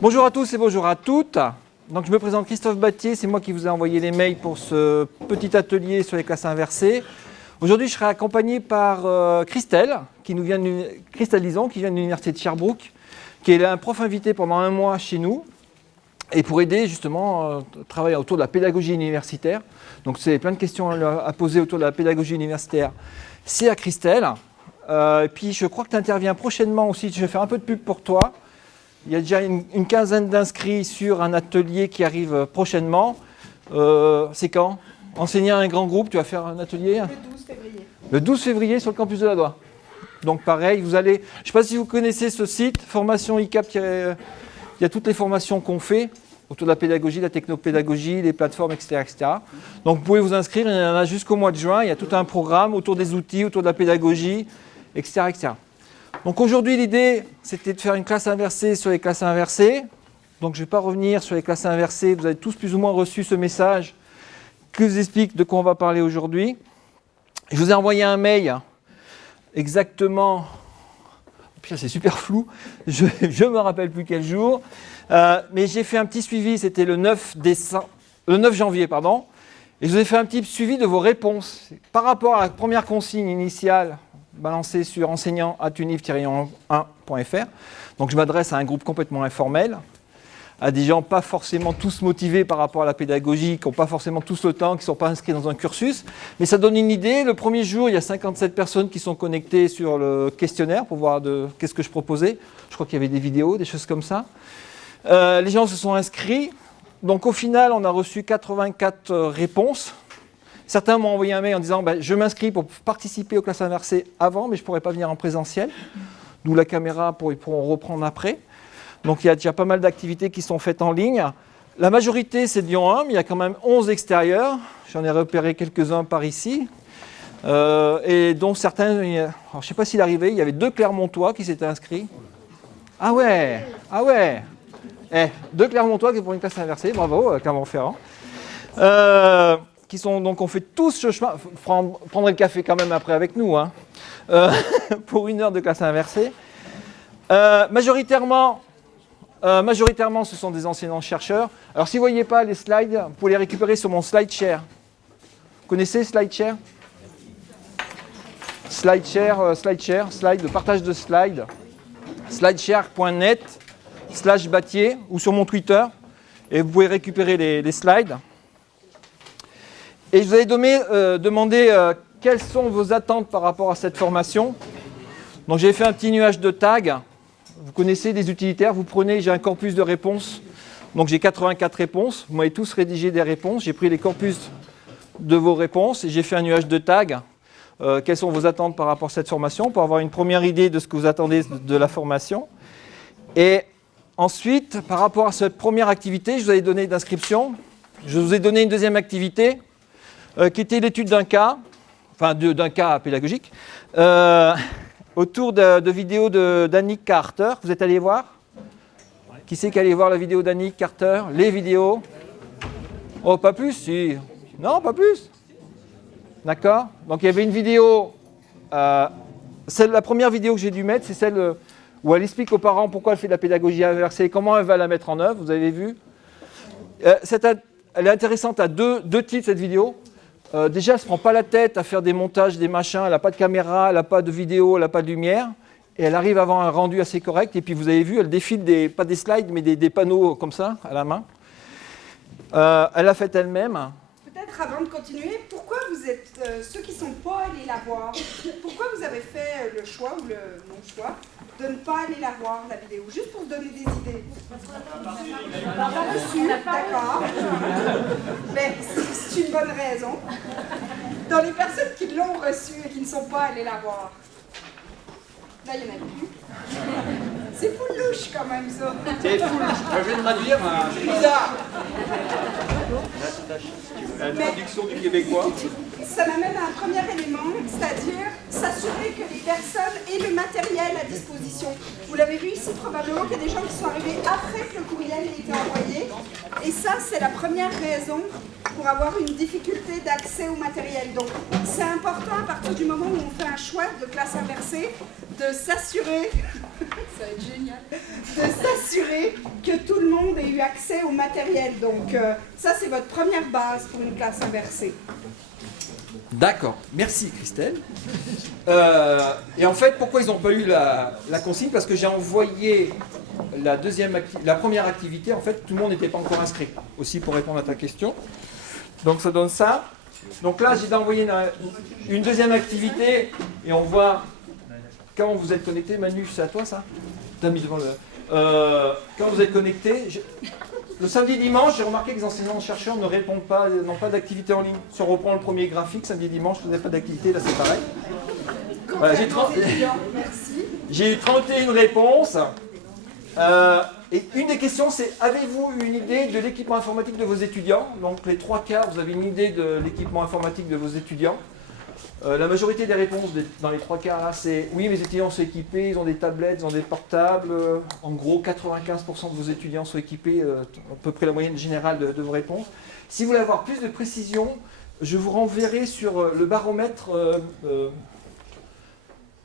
Bonjour à tous et bonjour à toutes. Donc, je me présente Christophe Battier, c'est moi qui vous ai envoyé les mails pour ce petit atelier sur les classes inversées. Aujourd'hui, je serai accompagné par Christelle, Christelle Lison, qui vient de l'université de Sherbrooke, qui est un prof invité pendant un mois chez nous, et pour aider justement travailler autour de la pédagogie universitaire. Donc, c'est plein de questions à poser autour de la pédagogie universitaire. C'est à Christelle. Et puis, je crois que tu interviens prochainement aussi. Je vais faire un peu de pub pour toi. Il y a déjà une quinzaine d'inscrits sur un atelier qui arrive prochainement. C'est quand? Enseigner à un grand groupe, tu vas faire un atelier? Le 12 février. Le 12 février sur le campus de la Doua. Donc pareil, vous allez... Je ne sais pas si vous connaissez ce site, Formation ICAP. Il y a toutes les formations qu'on fait autour de la pédagogie, la technopédagogie, les plateformes, etc., etc. Donc vous pouvez vous inscrire, il y en a jusqu'au mois de juin. Il y a tout un programme autour des outils, autour de la pédagogie, etc., etc. Donc aujourd'hui, l'idée, c'était de faire une classe inversée sur les classes inversées. Donc je ne vais pas revenir sur les classes inversées. Vous avez tous plus ou moins reçu ce message qui vous explique de quoi on va parler aujourd'hui. Je vous ai envoyé un mail exactement... Putain, c'est super flou. Je ne me rappelle plus quel jour. Mais j'ai fait un petit suivi. C'était le 9 janvier. Et je vous ai fait un petit suivi de vos réponses. Par rapport à la première consigne initiale balancée sur enseignant@univ-1.fr. Donc je m'adresse à un groupe complètement informel, à des gens pas forcément tous motivés par rapport à la pédagogie, qui n'ont pas forcément tous le temps, qui ne sont pas inscrits dans un cursus. Mais ça donne une idée. Le premier jour, il y a 57 personnes qui sont connectées sur le questionnaire pour voir qu'est-ce que je proposais. Je crois qu'il y avait des vidéos, des choses comme ça. Les gens se sont inscrits. Donc au final, on a reçu 84 réponses. Certains m'ont envoyé un mail en disant je m'inscris pour participer aux classes inversées avant, mais je ne pourrai pas venir en présentiel. D'où la caméra ils pourront reprendre après. Donc il y a déjà pas mal d'activités qui sont faites en ligne. La majorité, c'est de Lyon 1, mais il y a quand même 11 extérieurs. J'en ai repéré quelques-uns par ici. Et dont certains, alors, je ne sais pas s'il est arrivé, il y avait 2 Clermontois qui s'étaient inscrits. Ah ouais. 2 Clermontois qui pour une classe inversée, bravo Clermont-Ferrand. Qui sont donc on fait tous ce chemin. Prendrez le café quand même après avec nous, hein, pour 1 heure de classe inversée. Majoritairement, ce sont des enseignants-chercheurs. Alors, si vous ne voyez pas les slides, vous pouvez les récupérer sur mon SlideShare. Vous connaissez SlideShare? SlideShare, slide, le partage de slides. slideshare.net/Battier ou sur mon Twitter. Et vous pouvez récupérer les slides. Et je vous avais demandé quelles sont vos attentes par rapport à cette formation. Donc j'ai fait un petit nuage de tags. Vous connaissez des utilitaires, vous prenez, j'ai un corpus de réponses. Donc j'ai 84 réponses. Vous m'avez tous rédigé des réponses. J'ai pris les corpus de vos réponses et j'ai fait un nuage de tags. Quelles sont vos attentes par rapport à cette formation pour avoir une première idée de ce que vous attendez de la formation. Et ensuite, par rapport à cette première activité, je vous avais donné d'inscription. Je vous ai donné une deuxième activité qui était l'étude d'un cas, d'un cas pédagogique, autour de vidéos d'Annick Carter. Vous êtes allé voir? Qui c'est qui est allé voir la vidéo d'Annick Carter? Les vidéos? Oh, pas plus, si. Non, pas plus. D'accord? Donc il y avait une vidéo, la première vidéo que j'ai dû mettre, c'est celle où elle explique aux parents pourquoi elle fait de la pédagogie inversée et comment elle va la mettre en œuvre, vous avez vu. Elle est intéressante à deux titres, cette vidéo. Déjà, elle ne se prend pas la tête à faire des montages, des machins, elle n'a pas de caméra, elle n'a pas de vidéo, elle n'a pas de lumière, et elle arrive à avoir un rendu assez correct, et puis vous avez vu, elle défile pas des slides, mais des panneaux comme ça, à la main. Elle l'a fait elle-même. Peut-être avant de continuer, pourquoi vous êtes ceux qui ne sont pas allés la voir, pourquoi vous avez fait le choix ou le non-choix de ne pas aller la voir, la vidéo, juste pour vous donner des idées? Pas reçu, d'accord. Mais c'est une bonne raison. Dans les personnes qui l'ont reçue et qui ne sont pas allées la voir, là, il n'y en a plus. C'est full louche quand même, ça. C'est full louche. Je vais traduire, c'est bizarre. La traduction du québécois. Ça m'amène à un premier élément, c'est-à-dire s'assurer que les personnes aient le matériel à disposition. Vous l'avez vu ici, probablement qu'il y a des gens qui sont arrivés après que le courriel ait été envoyé. Et ça, c'est la première raison pour avoir une difficulté d'accès au matériel. Donc c'est important à partir du moment où on fait un choix de classe inversée de s'assurer, ça va être génial, de s'assurer que tout le monde ait eu accès au matériel. Donc ça c'est votre première base pour une classe inversée. D'accord, merci Christelle. Et en fait, pourquoi ils n'ont pas eu la consigne? Parce que j'ai envoyé la première activité, en fait, tout le monde n'était pas encore inscrit. Aussi pour répondre à ta question. Donc ça donne ça. Donc là, j'ai envoyé une deuxième activité et on voit quand vous êtes connecté. Manu, c'est à toi ça? T'as mis devant le... quand vous êtes connecté, le samedi et dimanche, j'ai remarqué que les enseignants-chercheurs ne répondent pas, n'ont pas d'activité en ligne. Si on reprend le premier graphique, samedi et dimanche, je ne faisais pas d'activité, là c'est pareil. Voilà, j'ai eu 31 réponses. Et une des questions, c'est avez-vous une idée de l'équipement informatique de vos étudiants? Donc les 3/4, vous avez une idée de l'équipement informatique de vos étudiants. La majorité des réponses dans les 3/4 là, c'est oui, mes étudiants sont équipés, ils ont des tablettes, ils ont des portables. En gros, 95% de vos étudiants sont équipés, à peu près la moyenne générale de vos réponses. Si vous voulez avoir plus de précision, je vous renverrai sur le baromètre, je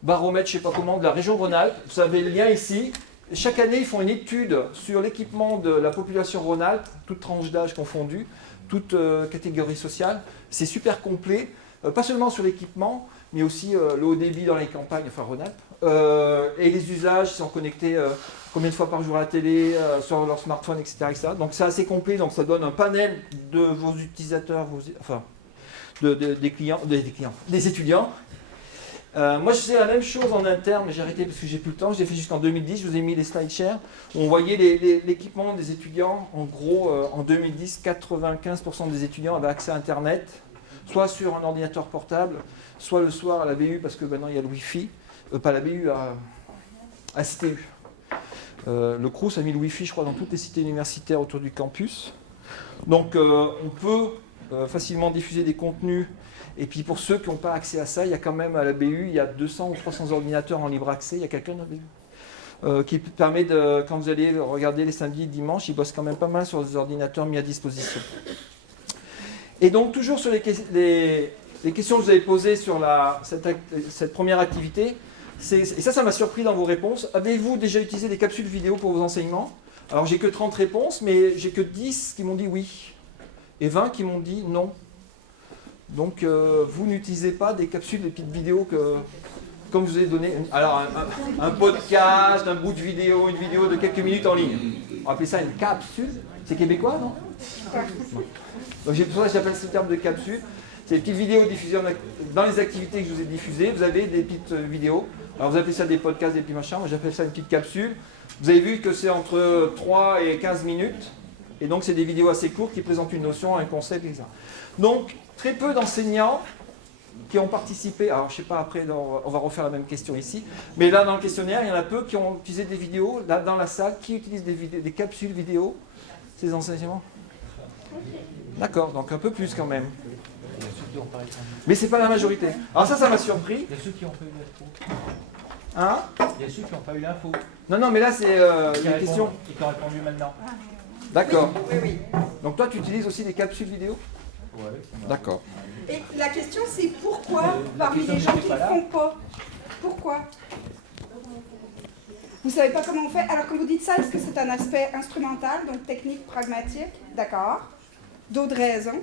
ne sais pas comment, de la région Rhône-Alpes. Vous avez le lien ici. Chaque année, ils font une étude sur l'équipement de la population Rhône-Alpes, toute tranche d'âge confondue, toute catégorie sociale. C'est super complet. Pas seulement sur l'équipement, mais aussi le haut débit dans les campagnes, enfin Rhône-Alpes, et les usages, ils sont connectés combien de fois par jour à la télé, sur leur smartphone, etc., etc. Donc c'est assez complet, donc ça donne un panel de vos utilisateurs, des clients, des étudiants. Moi je faisais la même chose en interne, mais j'ai arrêté parce que j'ai plus le temps, je l'ai fait jusqu'en 2010, je vous ai mis les slide share, où on voyait l'équipement des étudiants. En gros, en 2010, 95% des étudiants avaient accès à Internet, soit sur un ordinateur portable, soit le soir à la BU, parce que maintenant il y a le Wi-Fi, pas la BU, à CTU. Le Crous a mis le Wi-Fi, je crois, dans toutes les cités universitaires autour du campus. Donc on peut facilement diffuser des contenus. Et puis pour ceux qui n'ont pas accès à ça, il y a quand même à la BU, il y a 200 ou 300 ordinateurs en libre accès. Il y a quelqu'un dans la BU qui permet de, quand vous allez regarder les samedis et dimanches, ils bossent quand même pas mal sur des ordinateurs mis à disposition. Et donc, toujours sur les questions que vous avez posées sur cette première activité, et ça m'a surpris dans vos réponses. Avez-vous déjà utilisé des capsules vidéo pour vos enseignements? Alors, j'ai que 30 réponses, mais j'ai que 10 qui m'ont dit oui, et 20 qui m'ont dit non. Donc, vous n'utilisez pas des capsules, des petites vidéos comme je vous ai donné. Alors, un podcast, un bout de vidéo, une vidéo de quelques minutes en ligne. On va appeler ça une capsule. C'est québécois, non? Donc c'est pour ça que j'appelle ce terme de capsule. C'est des petites vidéos diffusées dans les activités que je vous ai diffusées. Vous avez des petites vidéos. Alors vous appelez ça des podcasts, des petits machins. Moi j'appelle ça une petite capsule. Vous avez vu que c'est entre 3 et 15 minutes. Et donc c'est des vidéos assez courtes qui présentent une notion, un concept, etc. Donc très peu d'enseignants qui ont participé. Alors je ne sais pas, après on va refaire la même question ici. Mais là dans le questionnaire, il y en a peu qui ont utilisé des vidéos. Là dans la salle, qui utilise des capsules vidéo? Ces enseignements? D'accord, donc un peu plus quand même. Mais c'est pas la majorité. Alors ça m'a surpris. Il y a ceux qui n'ont pas eu l'info. Hein? Il y a ceux qui n'ont pas eu l'info. Non, mais là c'est les questions. Qui t'ont répondu maintenant. D'accord. Oui. Donc toi tu utilises aussi des capsules vidéo? Ouais. D'accord. Et la question c'est pourquoi parmi les gens qui ne font pas? Pourquoi? Vous ne savez pas comment on fait? Alors quand vous dites ça, est-ce que c'est un aspect instrumental, donc technique, pragmatique? D'accord. D'autres raisons?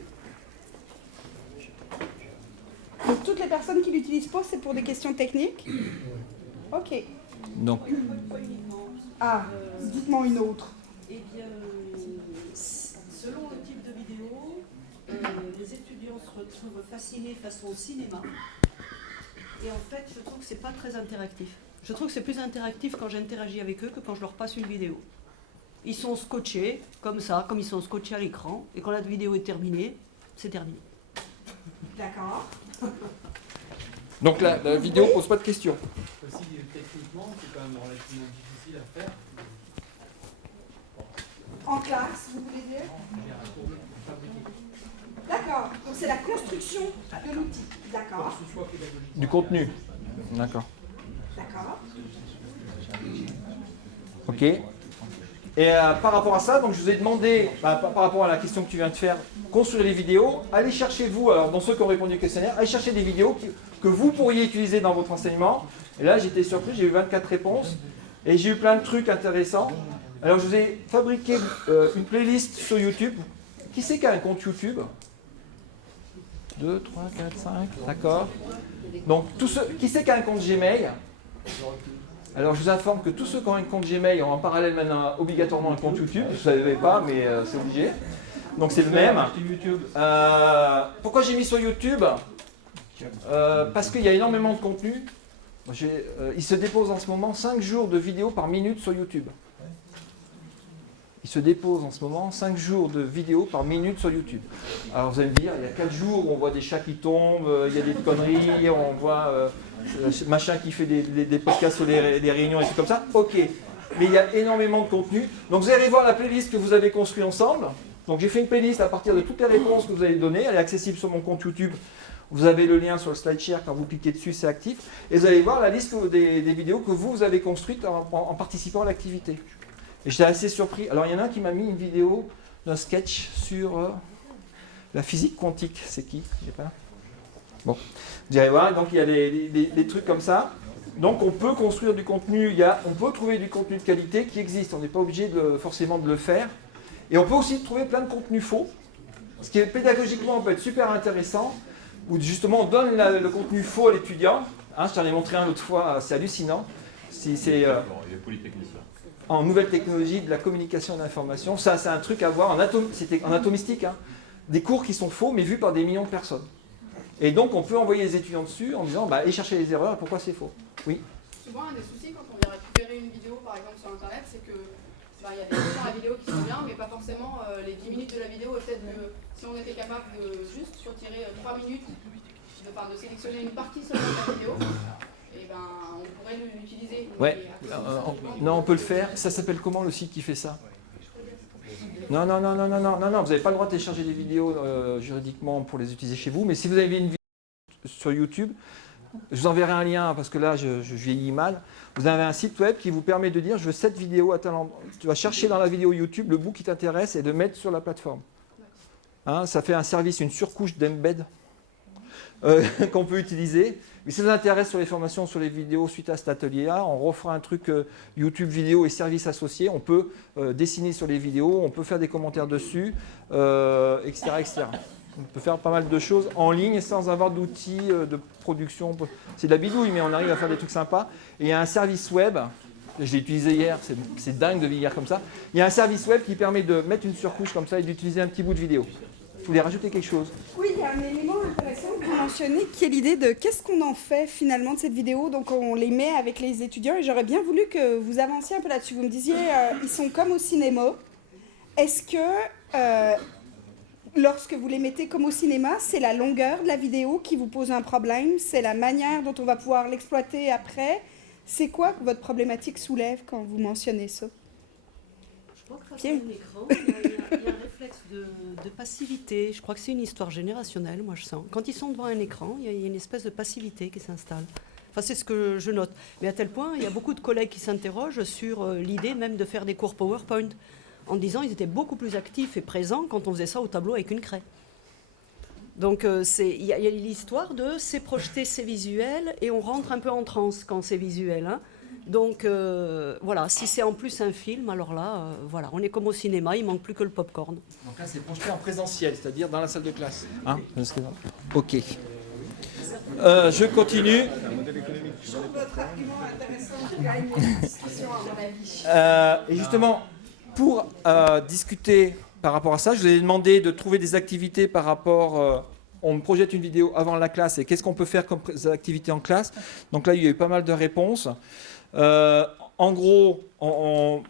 Donc toutes les personnes qui ne l'utilisent pas, c'est pour des questions techniques? Ok. Non. Ah, dites-moi une autre. Eh bien, selon le type de vidéo, les étudiants se retrouvent fascinés façon cinéma. Et en fait, je trouve que c'est pas très interactif. Je trouve que c'est plus interactif quand j'interagis avec eux que quand je leur passe une vidéo. Ils sont scotchés, comme ça, comme ils sont scotchés à l'écran, et quand la vidéo est terminée, c'est terminé. D'accord. Donc la vidéo ne pose pas de questions. Aussi, techniquement, c'est quand même relativement difficile à faire. En classe, vous voulez dire? D'accord. Donc c'est la construction de l'outil. D'accord. Du contenu. D'accord. D'accord. Ok. Et par rapport à ça, donc je vous ai demandé, par rapport à la question que tu viens de faire, construire les vidéos, allez chercher vous, alors dans ceux qui ont répondu au questionnaire, allez chercher des vidéos que vous pourriez utiliser dans votre enseignement. Et là, j'étais surpris, j'ai eu 24 réponses et j'ai eu plein de trucs intéressants. Alors, je vous ai fabriqué une playlist sur YouTube. Qui c'est qui a un compte YouTube? 2, 3, 4, 5, d'accord. Donc, qui c'est qui a un compte Gmail? Alors, je vous informe que tous ceux qui ont un compte Gmail ont en parallèle maintenant obligatoirement un compte YouTube. Je ne savais pas, mais c'est obligé. Donc, c'est le même. Pourquoi j'ai mis sur YouTube? Parce qu'il y a énormément de contenu. Il se dépose en ce moment 5 jours de vidéos par minute sur YouTube. Il se dépose en ce moment 5 jours de vidéos par minute sur YouTube. Alors vous allez me dire, il y a 4 jours où on voit des chats qui tombent, il y a des conneries, on voit machin qui fait des podcasts sur les réunions et tout comme ça. Ok, mais il y a énormément de contenu. Donc vous allez voir la playlist que vous avez construite ensemble. Donc j'ai fait une playlist à partir de toutes les réponses que vous avez données. Elle est accessible sur mon compte YouTube. Vous avez le lien sur le SlideShare, quand vous cliquez dessus, c'est actif. Et vous allez voir la liste des vidéos que vous avez construites en participant à l'activité. Et j'étais assez surpris. Alors il y en a un qui m'a mis une vidéo d'un sketch sur la physique quantique. C'est qui? Je sais pas. Bon, vous allez voir, donc il y a des trucs comme ça. Donc on peut construire du contenu, on peut trouver du contenu de qualité qui existe. On n'est pas obligé forcément de le faire. Et on peut aussi trouver plein de contenus faux. Ce qui est pédagogiquement peut être super intéressant. Où justement on donne le contenu faux à l'étudiant. Je t'en ai montré un l'autre fois, c'est hallucinant. C'est en nouvelle technologie de la communication et de l'information. Ça, c'est un truc à voir. C'était en atomistique. Des cours qui sont faux, mais vus par des millions de personnes. Et donc, on peut envoyer les étudiants dessus en disant, allez chercher les erreurs et pourquoi c'est faux. Oui. Souvent, un des soucis quand on vient récupérer une vidéo, par exemple sur Internet, c'est que il y a des choses dans la vidéo qui sont bien, mais pas forcément les 10 minutes de la vidéo. Et peut-être que si on était capable de juste surtirer 3 minutes, de sélectionner une partie seulement de la vidéo, et on pourrait l'utiliser. Ouais. Non, on peut le faire. Ça s'appelle comment le site qui fait ça? Non, vous n'avez pas le droit de télécharger des vidéos juridiquement pour les utiliser chez vous, mais si vous avez une vidéo sur YouTube, je vous enverrai un lien parce que là je vieillis mal. Vous avez un site web qui vous permet de dire je veux cette vidéo à tel endroit. Tu vas chercher dans la vidéo YouTube le bout qui t'intéresse et de mettre sur la plateforme. Ça fait un service, une surcouche d'embed qu'on peut utiliser. Mais si ça vous intéresse sur les formations, sur les vidéos suite à cet atelier-là, on refera un truc YouTube vidéo et services associés. On peut dessiner sur les vidéos, on peut faire des commentaires dessus, etc., etc. On peut faire pas mal de choses en ligne sans avoir d'outils de production. C'est de la bidouille, mais on arrive à faire des trucs sympas. Et il y a un service web, je l'ai utilisé hier, c'est dingue de vieillir comme ça. Il y a un service web qui permet de mettre une surcouche comme ça et d'utiliser un petit bout de vidéo. Vous voulez rajouter quelque chose? Oui, il y a un élément intéressant que vous mentionnez qui est l'idée de qu'est-ce qu'on en fait finalement de cette vidéo. Donc on les met avec les étudiants et j'aurais bien voulu que vous avanciez un peu là-dessus. Vous me disiez, ils sont comme au cinéma. Est-ce que lorsque vous les mettez comme au cinéma, c'est la longueur de la vidéo qui vous pose un problème? C'est la manière dont on va pouvoir l'exploiter après? C'est quoi que votre problématique soulève quand vous mentionnez ça? Je crois que face à un écran, il y a un réflexe de passivité. Je crois que c'est une histoire générationnelle, moi je sens. Quand ils sont devant un écran, il y a une espèce de passivité qui s'installe. Enfin, c'est ce que je note. Mais à tel point, il y a beaucoup de collègues qui s'interrogent sur l'idée même de faire des cours PowerPoint, en disant qu'ils étaient beaucoup plus actifs et présents quand on faisait ça au tableau avec une craie. Donc il y a l'histoire de c'est projeter, c'est visuel, et on rentre un peu en transe quand c'est visuel. Donc voilà, si c'est en plus un film, alors là, voilà, on est comme au cinéma, il manque plus que le popcorn. Donc là, c'est projeté en présentiel, c'est-à-dire dans la salle de classe. Ok. Je continue. Je trouve votre argument intéressant. Il y a une discussion à mon avis. Et justement, pour discuter par rapport à ça, je vous ai demandé de trouver des activités par rapport... on me projette une vidéo avant la classe et qu'est-ce qu'on peut faire comme activité en classe. Donc là, il y a eu pas mal de réponses. En gros,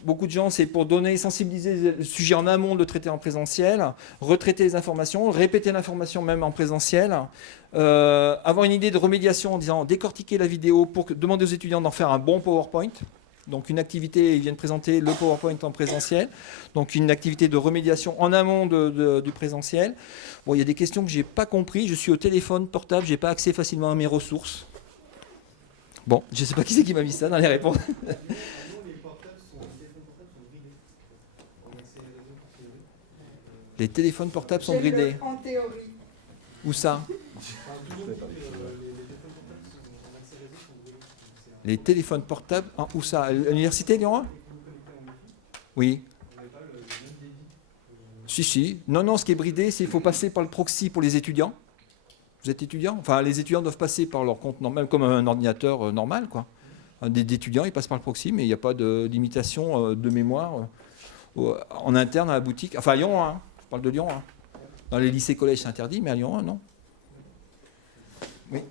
beaucoup de gens, c'est pour donner, sensibiliser le sujet en amont de traiter en présentiel, retraiter les informations, répéter l'information même en présentiel, avoir une idée de remédiation en disant décortiquer la vidéo pour demander aux étudiants d'en faire un bon PowerPoint. Donc une activité, ils viennent présenter le PowerPoint en présentiel. Donc une activité de remédiation en amont du présentiel. Bon, il y a des questions que je n'ai pas compris. Je suis au téléphone portable, je n'ai pas accès facilement à mes ressources. Bon, je ne sais pas qui c'est qui m'a mis ça dans les réponses. Les téléphones portables sont J'ai bridés. le en théorie. Où ça? Les téléphones portables, où ça? À l'université Lyon 1? Oui. Si. Non, ce qui est bridé, c'est qu'il faut passer par le proxy pour les étudiants. Vous êtes étudiant? Enfin, les étudiants doivent passer par leur compte normal, comme un ordinateur normal, quoi. Des étudiants, ils passent par le proxy, mais il n'y a pas de limitation de mémoire en interne à la boutique. Enfin, à Lyon 1, je parle de Lyon 1. Dans les lycées collèges, c'est interdit, mais à Lyon 1, non.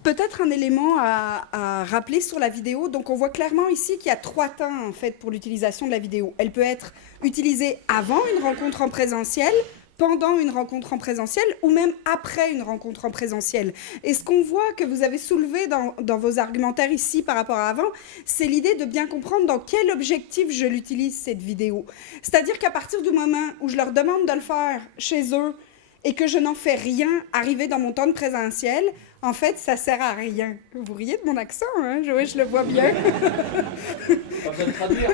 Peut-être un élément à rappeler sur la vidéo. Donc, on voit clairement ici qu'il y a 3 temps en fait pour l'utilisation de la vidéo. Elle peut être utilisée avant une rencontre en présentiel, pendant une rencontre en présentiel ou même après une rencontre en présentiel. Et ce qu'on voit que vous avez soulevé dans vos argumentaires ici par rapport à avant, c'est l'idée de bien comprendre dans quel objectif je l'utilise, cette vidéo. C'est-à-dire qu'à partir du moment où je leur demande de le faire chez eux et que je n'en fais rien arriver dans mon temps de présentiel, en fait, ça sert à rien. Vous riez de mon accent, hein? Oui, je le vois bien. Pas besoin de traduire.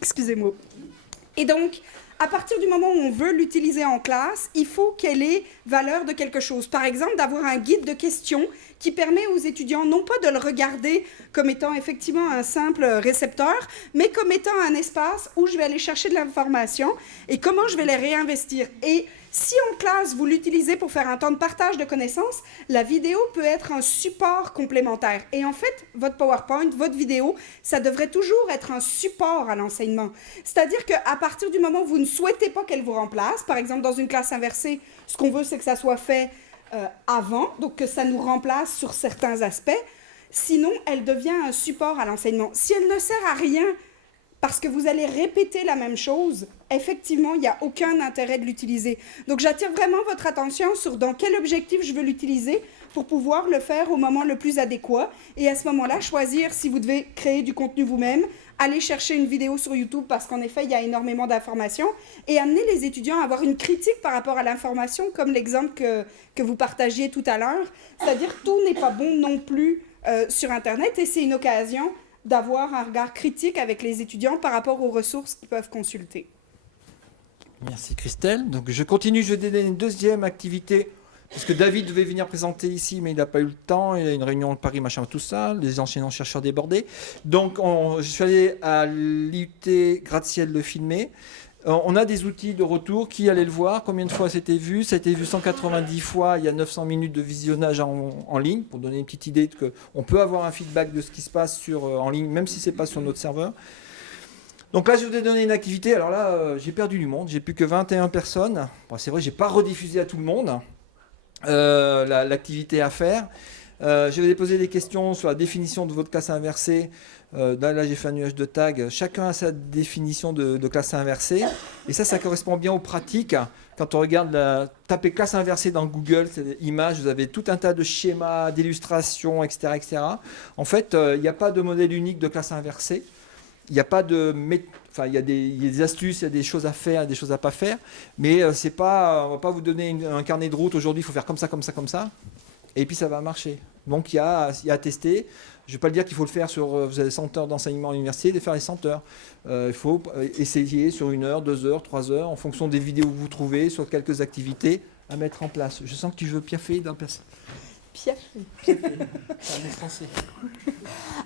Excusez-moi. Et donc, à partir du moment où on veut l'utiliser en classe, il faut qu'elle ait valeur de quelque chose. Par exemple, d'avoir un guide de questions qui permet aux étudiants non pas de le regarder comme étant effectivement un simple récepteur, mais comme étant un espace où je vais aller chercher de l'information et comment je vais les réinvestir. Et si en classe, vous l'utilisez pour faire un temps de partage de connaissances, la vidéo peut être un support complémentaire. Et en fait, votre PowerPoint, votre vidéo, ça devrait toujours être un support à l'enseignement. C'est-à-dire qu'à partir du moment où vous ne souhaitez pas qu'elle vous remplace, par exemple dans une classe inversée, ce qu'on veut, c'est que ça soit fait avant, donc que ça nous remplace sur certains aspects. Sinon, elle devient un support à l'enseignement. Si elle ne sert à rien, parce que vous allez répéter la même chose, effectivement, il n'y a aucun intérêt de l'utiliser. Donc, j'attire vraiment votre attention sur dans quel objectif je veux l'utiliser pour pouvoir le faire au moment le plus adéquat. Et à ce moment-là, choisir si vous devez créer du contenu vous-même, aller chercher une vidéo sur YouTube parce qu'en effet, il y a énormément d'informations et amener les étudiants à avoir une critique par rapport à l'information, comme l'exemple que vous partagiez tout à l'heure. C'est-à-dire que tout n'est pas bon non plus sur Internet et c'est une occasion d'avoir un regard critique avec les étudiants par rapport aux ressources qu'ils peuvent consulter. Merci Christelle. Donc je continue, je vais donner une deuxième activité, parce que David devait venir présenter ici, mais il n'a pas eu le temps, il y a une réunion de Paris, machin, tout ça, les enseignants-chercheurs débordés. Donc je suis allé à l'IUT Gratte-Ciel le filmer. On a des outils de retour, qui allait le voir, combien de fois c'était vu? Ça a été vu 190 fois, il y a 900 minutes de visionnage en ligne, pour donner une petite idée qu'on peut avoir un feedback de ce qui se passe en ligne, même si ce n'est pas sur notre serveur. Donc là, je vais vous donner une activité. Alors là, j'ai perdu du monde, j'ai plus que 21 personnes. Bon, c'est vrai, je n'ai pas rediffusé à tout le monde l'activité à faire. Je vais poser des questions sur la définition de votre classe inversée. Là, j'ai fait un nuage de tags. Chacun a sa définition de classe inversée. Et ça correspond bien aux pratiques. Quand on regarde, taper classe inversée dans Google, c'est des images, vous avez tout un tas de schémas, d'illustrations, etc., etc. En fait, il n'y a pas de modèle unique de classe inversée. Il n'y a pas de... Enfin, il y a des astuces, il y a des choses à faire, des choses à ne pas faire. Mais c'est pas, on ne va pas vous donner un carnet de route. Aujourd'hui, il faut faire comme ça, comme ça, comme ça. Et puis, ça va marcher. Donc, il y a à tester. Je ne vais pas le dire qu'il faut le faire sur... Vous avez 100 heures d'enseignement à l'université, de faire les 100 heures. Il faut essayer sur 1 heure, 2 heures, 3 heures, en fonction des vidéos que vous trouvez, sur quelques activités à mettre en place. Je sens que tu veux piaffer dans personne. Piaffer. C'est un mot français.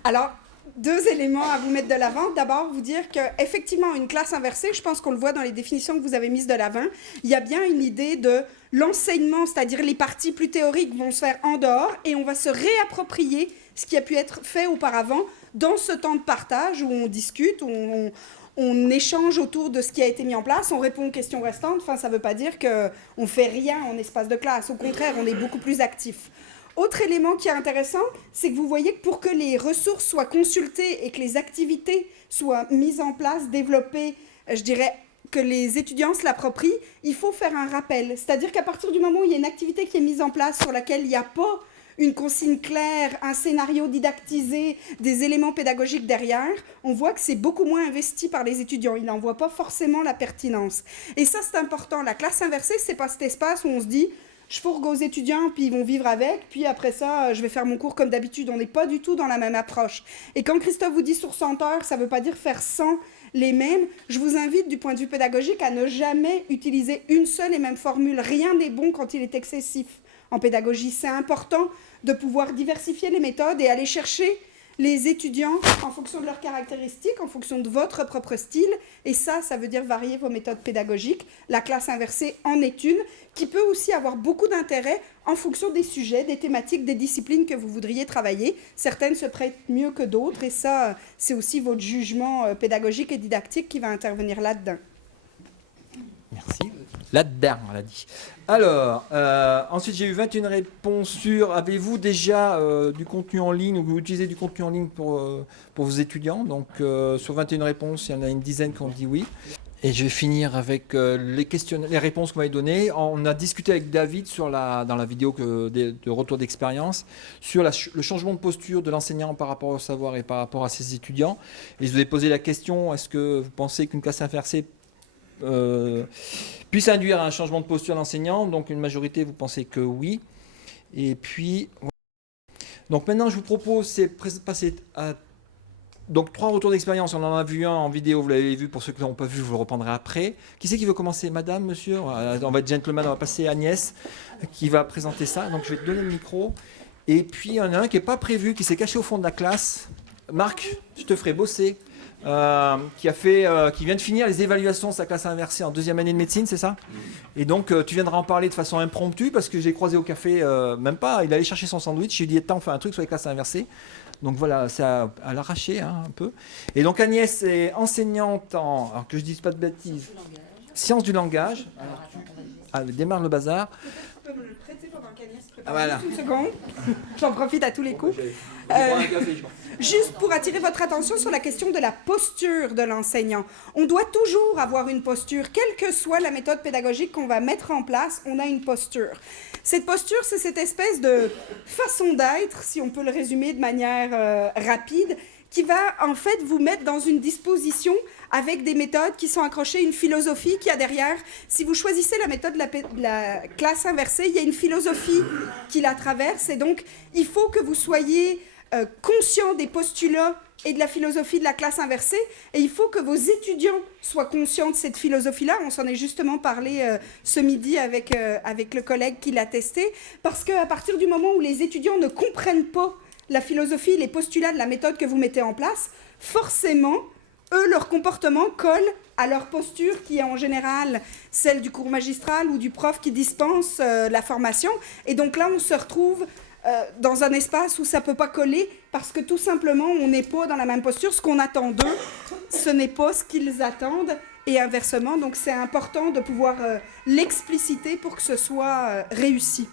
Alors, 2 éléments à vous mettre de l'avant. D'abord, vous dire qu'effectivement, une classe inversée, je pense qu'on le voit dans les définitions que vous avez mises de l'avant, il y a bien une idée de l'enseignement, c'est-à-dire les parties plus théoriques vont se faire en dehors et on va se réapproprier ce qui a pu être fait auparavant dans ce temps de partage où on discute, où on échange autour de ce qui a été mis en place, on répond aux questions restantes. Enfin, ça ne veut pas dire qu'on ne fait rien en espace de classe. Au contraire, on est beaucoup plus actif. Autre élément qui est intéressant, c'est que vous voyez que pour que les ressources soient consultées et que les activités soient mises en place, développées, je dirais que les étudiants se l'approprient, il faut faire un rappel. C'est-à-dire qu'à partir du moment où il y a une activité qui est mise en place sur laquelle il n'y a pas une consigne claire, un scénario didactisé, des éléments pédagogiques derrière, on voit que c'est beaucoup moins investi par les étudiants. Ils n'en voient pas forcément la pertinence. Et ça, c'est important. La classe inversée, c'est pas cet espace où on se dit je fourgue aux étudiants, puis ils vont vivre avec, puis après ça, je vais faire mon cours comme d'habitude. On n'est pas du tout dans la même approche. Et quand Christophe vous dit sur 100 heures, ça ne veut pas dire faire 100 les mêmes. Je vous invite du point de vue pédagogique à ne jamais utiliser une seule et même formule. Rien n'est bon quand il est excessif en pédagogie. C'est important de pouvoir diversifier les méthodes et aller chercher les étudiants en fonction de leurs caractéristiques, en fonction de votre propre style. Et ça veut dire varier vos méthodes pédagogiques. La classe inversée en est une qui peut aussi avoir beaucoup d'intérêt en fonction des sujets, des thématiques, des disciplines que vous voudriez travailler. Certaines se prêtent mieux que d'autres et ça, c'est aussi votre jugement pédagogique et didactique qui va intervenir là-dedans. Merci. Là-dedans, on l'a dit. Alors, ensuite, j'ai eu 21 réponses sur... Avez-vous déjà du contenu en ligne ou vous utilisez du contenu en ligne pour vos étudiants? Donc, sur 21 réponses, il y en a une dizaine qui ont dit oui. Et je vais finir avec les réponses que vous m'avez données. On a discuté avec David dans la vidéo de retour d'expérience sur le changement de posture de l'enseignant par rapport au savoir et par rapport à ses étudiants. Et je vous ai posé la question, est-ce que vous pensez qu'une classe inversée puisse induire un changement de posture d'enseignant? Donc une majorité, vous pensez que oui. Et puis, voilà. Donc maintenant, je vous propose, c'est passer à... Donc 3 retours d'expérience, on en a vu un en vidéo, vous l'avez vu, pour ceux qui ne l'ont pas vu, je vous le reprendrai après. Qui c'est qui veut commencer? Madame, monsieur? On va être gentleman, on va passer à Agnès, qui va présenter ça. Donc je vais te donner le micro. Et puis il y en a un qui n'est pas prévu, qui s'est caché au fond de la classe. Marc, je te ferai bosser. Qui vient de finir les évaluations de sa classe inversée en 2e année de médecine, c'est ça? Et donc tu viendras en parler de façon impromptue parce que j'ai croisé au café, même pas, il allait chercher son sandwich, je lui ai dit attends, on fait un truc sur les classes inversées. Donc voilà, c'est à l'arracher un peu. Et donc Agnès est enseignante en, alors que je dise pas de bêtises, sciences du langage. Alors démarre le bazar. Tu peux me le prêter pendant qu'Agnès prépare? Ah, voilà. Une seconde, j'en profite à tous les coups. Juste pour attirer votre attention sur la question de la posture de l'enseignant. On doit toujours avoir une posture, quelle que soit la méthode pédagogique qu'on va mettre en place, on a une posture. Cette posture, c'est cette espèce de façon d'être, si on peut le résumer de manière rapide, qui va en fait vous mettre dans une disposition avec des méthodes qui sont accrochées, une philosophie qu'il y a derrière. Si vous choisissez la méthode de la classe inversée, il y a une philosophie qui la traverse et donc il faut que vous soyez conscient des postulats et de la philosophie de la classe inversée et il faut que vos étudiants soient conscients de cette philosophie-là. On s'en est justement parlé ce midi avec le collègue qui l'a testé parce qu'à partir du moment où les étudiants ne comprennent pas la philosophie, les postulats de la méthode que vous mettez en place, forcément, eux, leur comportement colle à leur posture qui est en général celle du cours magistral ou du prof qui dispense la formation. Et donc là, on se retrouve dans un espace où ça ne peut pas coller parce que tout simplement, on n'est pas dans la même posture. Ce qu'on attend d'eux, ce n'est pas ce qu'ils attendent et inversement. Donc c'est important de pouvoir l'expliciter pour que ce soit réussi.